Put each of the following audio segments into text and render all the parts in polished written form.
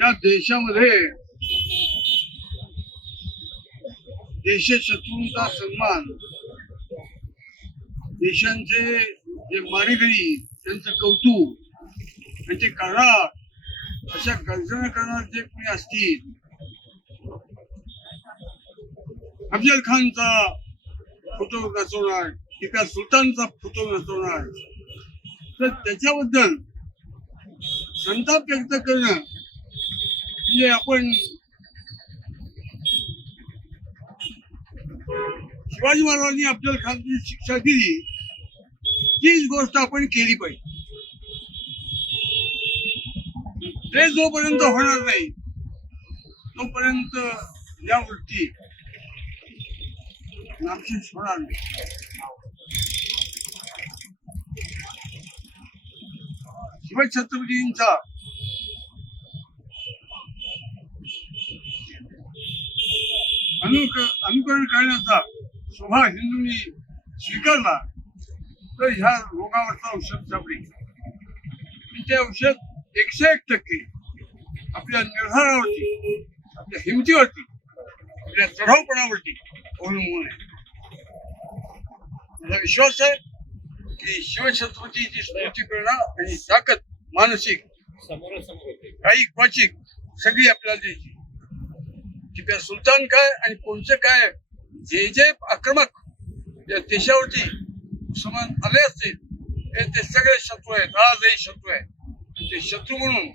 या देशामध्ये देशशत्रूंचा सन्मान, देशांचे जे मारेकरी त्यांचं कौतुक, त्यांचे करार, अशा गर्जना करणारे जे कोणी असतील, अफजल खानचा फोटो नसवणार, टिपू सुलतानचा फोटो नसवणार, तर त्याच्याबद्दल संताप व्यक्त करणं म्हणजे आपण शिवाजी महाराजांनी अफजल खानची शिक्षा दिली तीच गोष्ट आपण केली पाहिजे. ते जोपर्यंत होणार नाही तोपर्यंत या गोष्टी नामशेष होणार नाही. शिवछत्रपतींचा अनुकरण करण्याचा स्वभाव हिंदूंनी स्वीकारला तर ह्या रोगावरचा औषध सापडेल. ते औषध 101% आपल्या निर्धारावरती, आपल्या हिमतीवरती, आपल्या चढावपणावरती अवलंबून आहे. मला विश्वास आहे की शिवछत्रपतीची स्मृती करणं आणि ताकद मानसिक काही क्वचित सगळी आपल्याला द्यायची. टिपू सुलतान काय आणि कोणते काय जे आक्रमक या देशावरती मुसलमान आले असतील ते सगळे शत्रू आहेत, आजही शत्रू आहेत. ते शत्रू म्हणून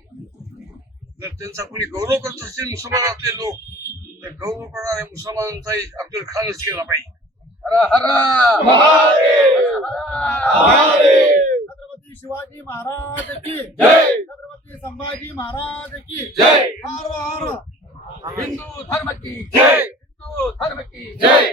जर त्यांचा कोणी गौरव करत असतील मुसलमानातले लोक, तर गौरव करणाऱ्या मुसलमानांचाही अफजल खानच केला पाहिजे. छत्रपती शिवाजी महाराज की जय, छत्रपती संभाजी महाराज की जय. हर हर हिंदू धर्म की जय, हिंदू धर्म की जय.